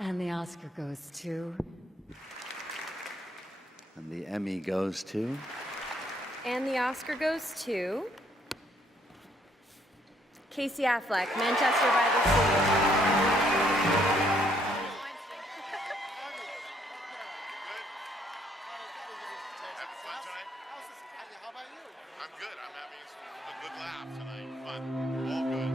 And the Oscar goes to... And the Emmy goes to... And the Oscar goes to... Casey Affleck, Manchester by the Sea. How about you? I'm good. I'm having a good laugh tonight. Fun. All good.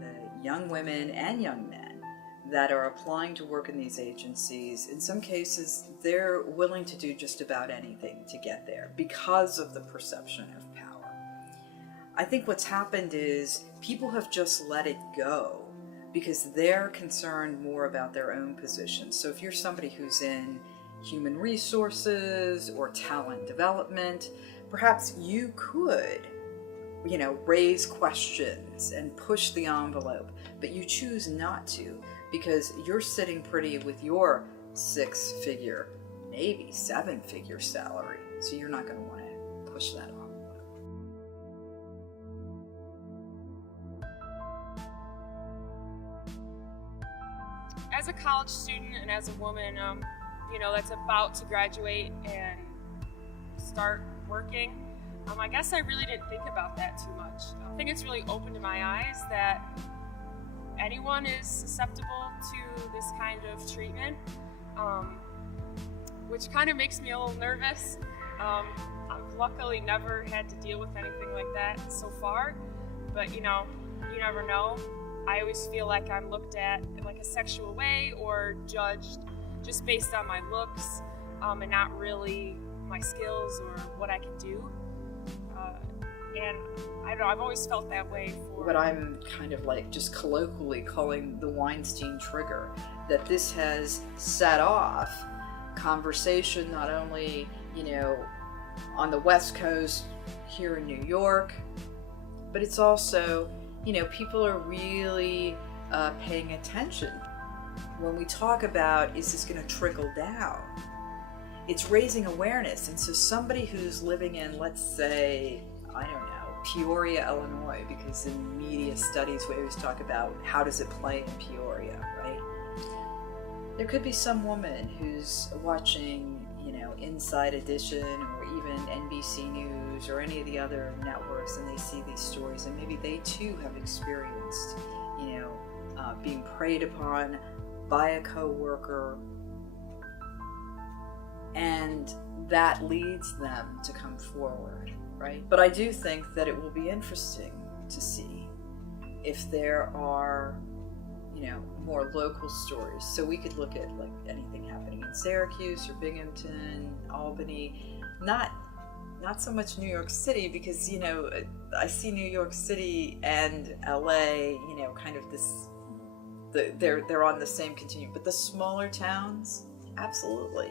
The young women and young men that are applying to work in these agencies, in some cases, they're willing to do just about anything to get there because of the perception of power. I think what's happened is people have just let it go because they're concerned more about their own position. So if you're somebody who's in human resources or talent development, perhaps you could, raise questions and push the envelope, but you choose not to because you're sitting pretty with your 6-figure, maybe 7-figure salary. So you're not going to want to push that envelope. As a college student and as a woman, that's about to graduate and start working, I guess I really didn't think about that too much. I think it's really opened my eyes that anyone is susceptible to this kind of treatment, which kind of makes me a little nervous. I've luckily never had to deal with anything like that so far, but you never know. I always feel like I'm looked at in like a sexual way or judged just based on my looks and not really my skills or what I can do. And I don't know, I've always felt that way for... What I'm kind of like just colloquially calling the Weinstein trigger, that this has set off conversation not only, on the West Coast here in New York, but it's also, people are really paying attention. When we talk about, is this going to trickle down? It's raising awareness. And so somebody who's living in, let's say, I don't know, Peoria, Illinois, because in media studies we always talk about how does it play in Peoria, right? There could be some woman who's watching, Inside Edition or even NBC News or any of the other networks, and they see these stories, and maybe they too have experienced, being preyed upon by a coworker, and that leads them to come forward, right? But I do think that it will be interesting to see if there are, more local stories. So we could look at like anything happening in Syracuse or Binghamton, Albany, not so much New York City, because, I see New York City and LA, kind of this, they're on the same continuum, but the smaller towns, absolutely.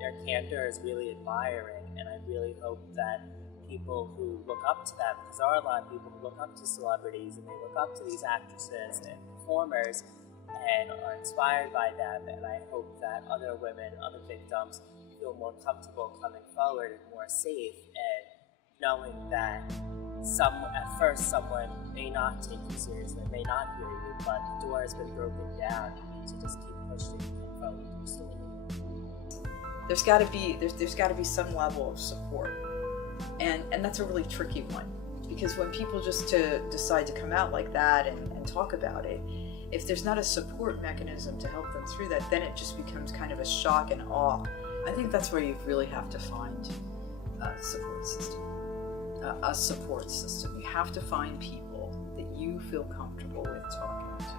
Their candor is really admiring, and I really hope that people who look up to them, because there are a lot of people who look up to celebrities and they look up to these actresses and performers and are inspired by them, and I hope that other women, other victims feel more comfortable coming forward and more safe, and knowing that at first someone may not take you seriously, may not hear you, but the door has been broken down. You need to just keep pushing and come forward with your story. There's got to be some level of support, and that's a really tricky one, because when people just decide to come out like that and talk about it, if there's not a support mechanism to help them through that, then it just becomes kind of a shock and awe. I think that's where you really have to find a support system. You have to find people that you feel comfortable with talking to.